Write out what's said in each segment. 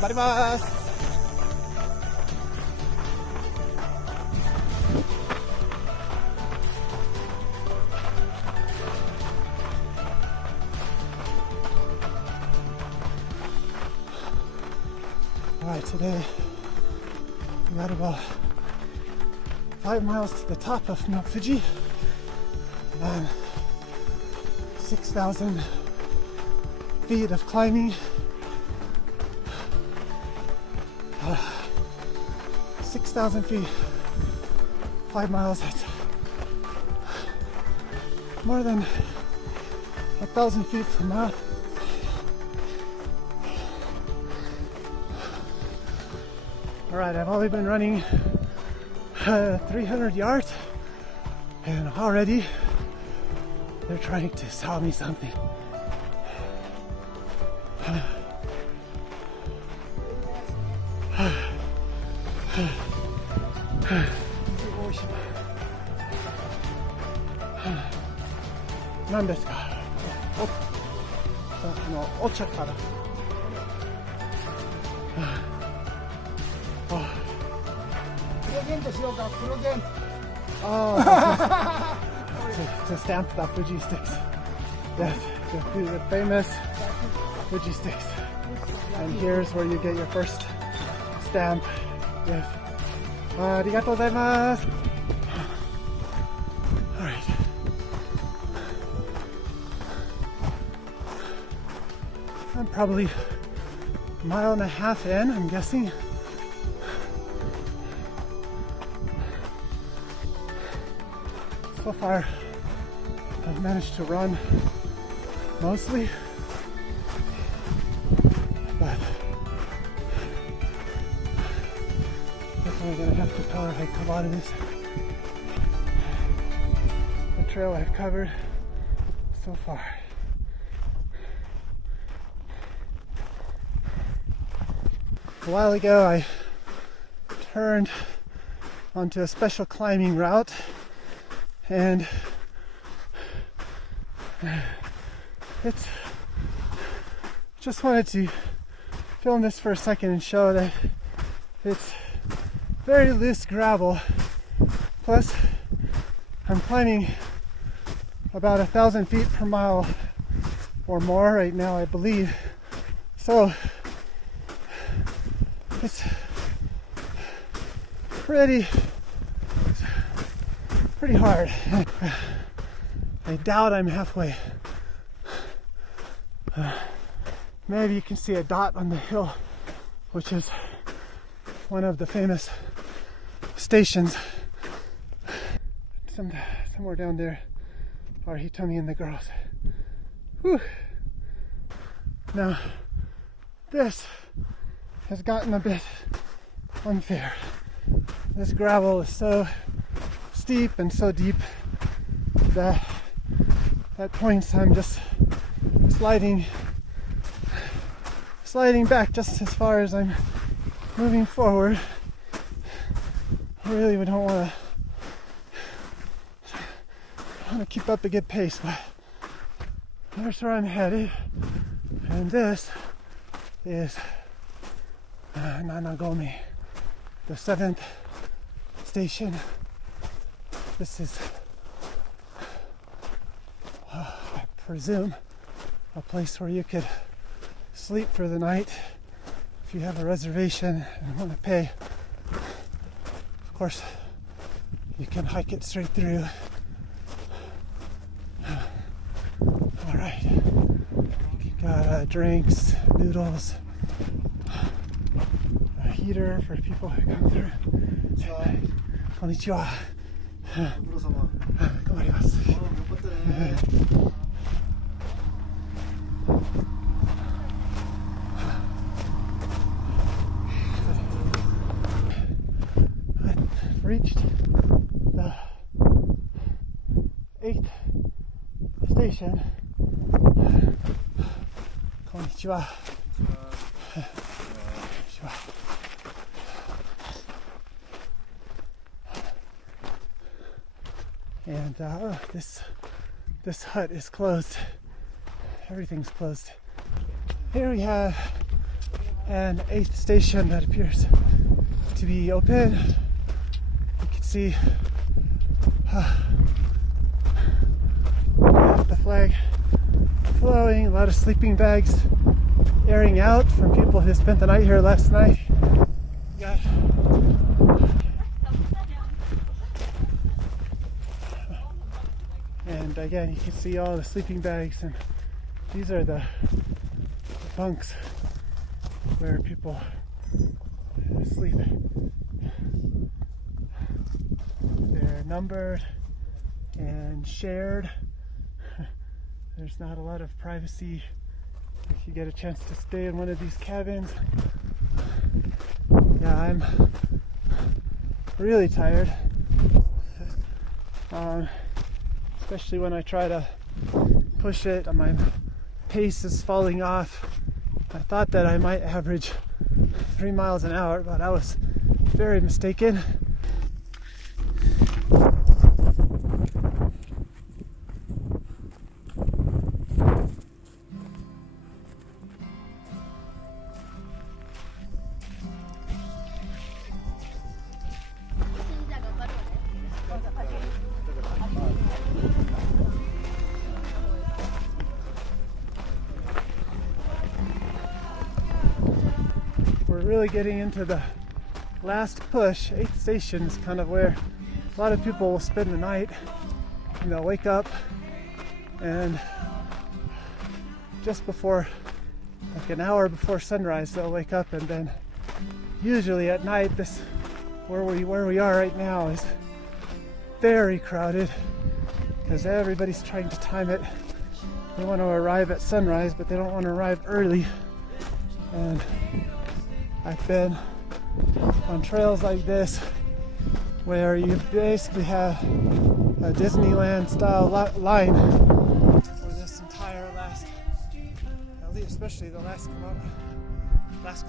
頑張ります. Alright, today we got about 5 miles to the top of Mount Fuji and 6,000 feet of climbing. 6,000 feet, 5 miles, that's more than 1,000 feet per mile. Alright, I've only been running 300 yards and already they're trying to sell me something. What is it? お茶から。プレゼントしようか、プレゼント。to stamp the Fuji sticks. Yes, the famous Fuji sticks. And here's where you get your first stamp. Yes. ありがとうございます. Alright. I'm probably a mile and a half in, I'm guessing. So far, I've managed to run mostly, but definitely gonna have to power hike a lot of this. The trail I've covered so far. A while ago, I turned onto a special climbing route, and it's just wanted to film this for a second and show that it's very loose gravel, plus I'm climbing about 1,000 feet per mile or more right now, I believe, so it's pretty hard. I doubt I'm halfway. Maybe you can see a dot on the hill, which is one of the famous stations. Somewhere down there are Hitomi and the girls. Whew. Now, this has gotten a bit unfair. This gravel is so steep and so deep that at points I'm just sliding back just as far as I'm moving forward. I really don't want to keep up a good pace, but there's where I'm headed, and this is Nanagomi, the 7th station. This is, I presume, a place where you could sleep for the night if you have a reservation and want to pay. Of course, you can hike it straight through. Alright, you got drinks, noodles, a heater for people who come through. Konnichiwa. 頑張ります。I've reached the 8th station. こんにちは。And this hut is closed. Everything's closed. Here we have an 8th station that appears to be open. You can see the flag flowing, a lot of sleeping bags airing out from people who spent the night here last night. Got and again, you can see all the sleeping bags, and these are the bunks where people sleep. They're numbered and shared. There's not a lot of privacy if you get a chance to stay in one of these cabins. Yeah, I'm really tired, especially when I try to push it and my pace is falling off. I thought that I might average 3 miles an hour, but I was very mistaken. We're really getting into the last push. 8th station is kind of where a lot of people will spend the night, and they'll wake up, and just before, like an hour before sunrise, they'll wake up, and then usually at night, this where we are right now is very crowded because everybody's trying to time it. They want to arrive at sunrise, but they don't want to arrive early. And I've been on trails like this where you basically have a Disneyland style line for this entire last, at least especially the last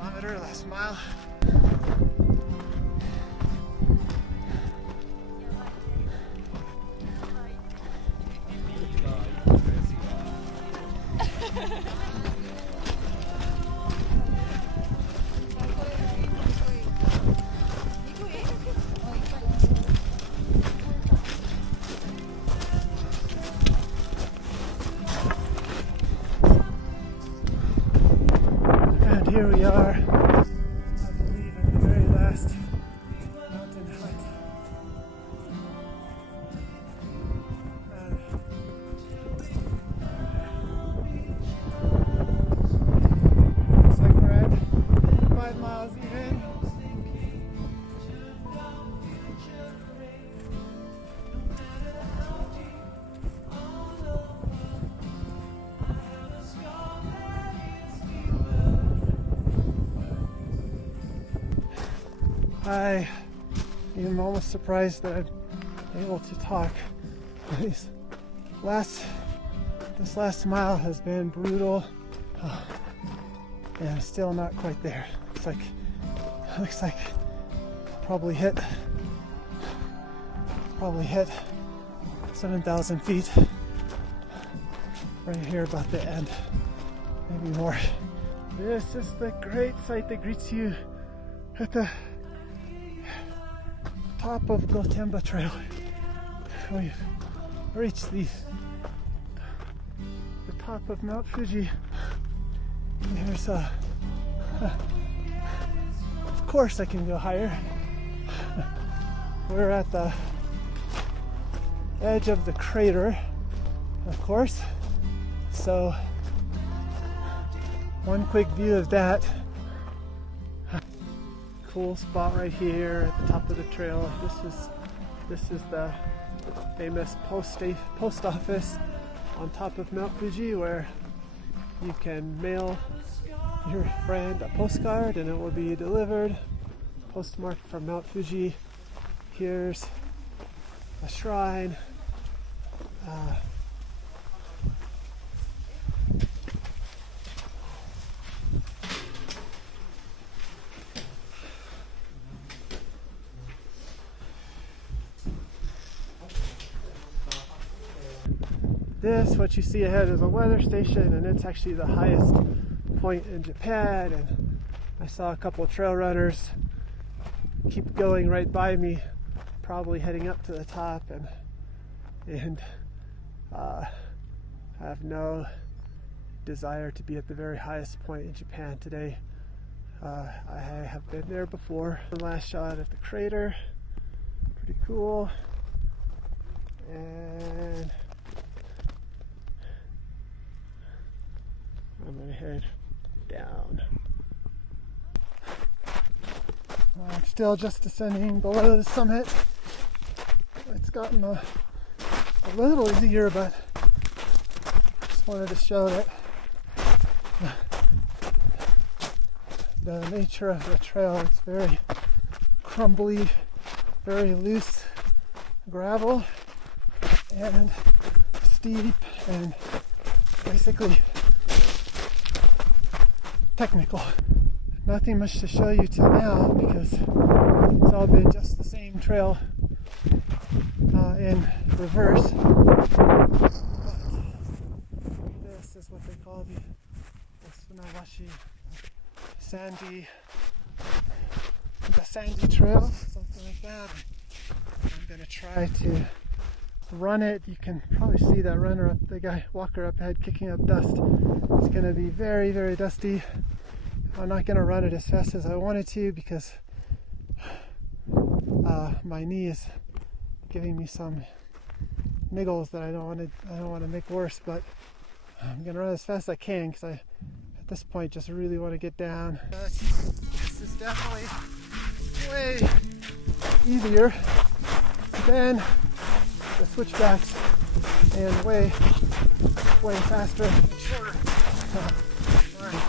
kilometer, last mile. And here we are, I believe, in the very last mountain hut. Looks like we're at 5 miles even. I am almost surprised that I'm able to talk. This last mile has been brutal, and still not quite there. Looks like probably hit 7,000 feet right here about the end, maybe more. This is the great sight that greets you at the top of Gotemba Trail. We've reached the top of Mount Fuji. There's of course I can go higher. We're at the edge of the crater, of course. So one quick view of that. Cool spot right here at the top of the trail. This is the famous post office on top of Mount Fuji, where you can mail your friend a postcard and it will be delivered, postmarked from Mount Fuji. Here's a shrine. What you see ahead is a weather station, and it's actually the highest point in Japan, and I saw a couple of trail runners keep going right by me, probably heading up to the top, and I have no desire to be at the very highest point in Japan today. I have been there before. The last shot at the crater, pretty cool. And I'm gonna head down. I'm still just descending below the summit. It's gotten a little easier, but just wanted to show that the nature of the trail. It's very crumbly, very loose gravel, and steep, and basically technical. Nothing much to show you till now because it's all been just the same trail in reverse. But this is what they call the Sunawashi sandy trail, something like that. I'm gonna try to run it. You can probably see that runner up, the guy walker up ahead kicking up dust. It's gonna be very, very dusty. I'm not gonna run it as fast as I wanted to because my knee is giving me some niggles that I don't want to make worse. But I'm gonna run as fast as I can because I, at this point, just really want to get down. This is definitely way easier than the switchbacks and way faster and shorter. All right.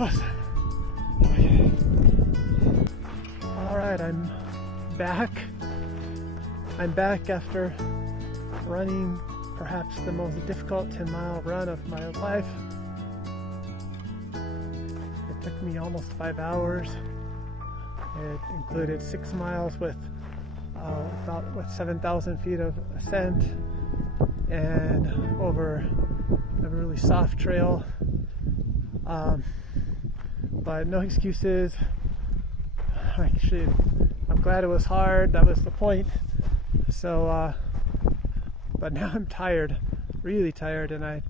Okay. All right, I'm back after running perhaps the most difficult 10-mile run of my life. It took me almost 5 hours. It included 6 miles with about 7,000 feet of ascent and over a really soft trail. But no excuses. Actually, I'm glad it was hard. That was the point. So, but now I'm tired, really tired, and I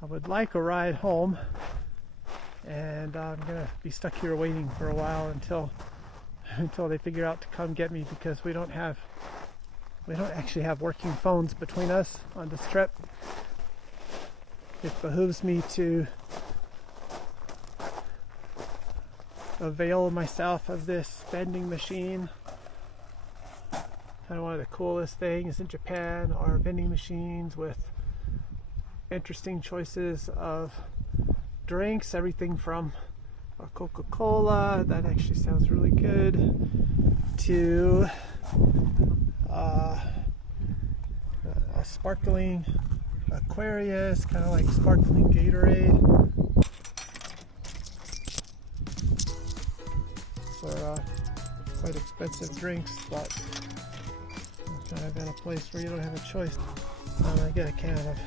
would like a ride home, and I'm gonna be stuck here waiting for a while until they figure out to come get me, because we don't actually have working phones between us on this trip. It behooves me to avail myself of this vending machine. Kind of one of the coolest things in Japan are vending machines with interesting choices of drinks, everything from a Coca-Cola, that actually sounds really good, to a sparkling Aquarius, kind of like sparkling Gatorade, for quite expensive drinks, but kind of in a place where you don't have a choice. I get a can of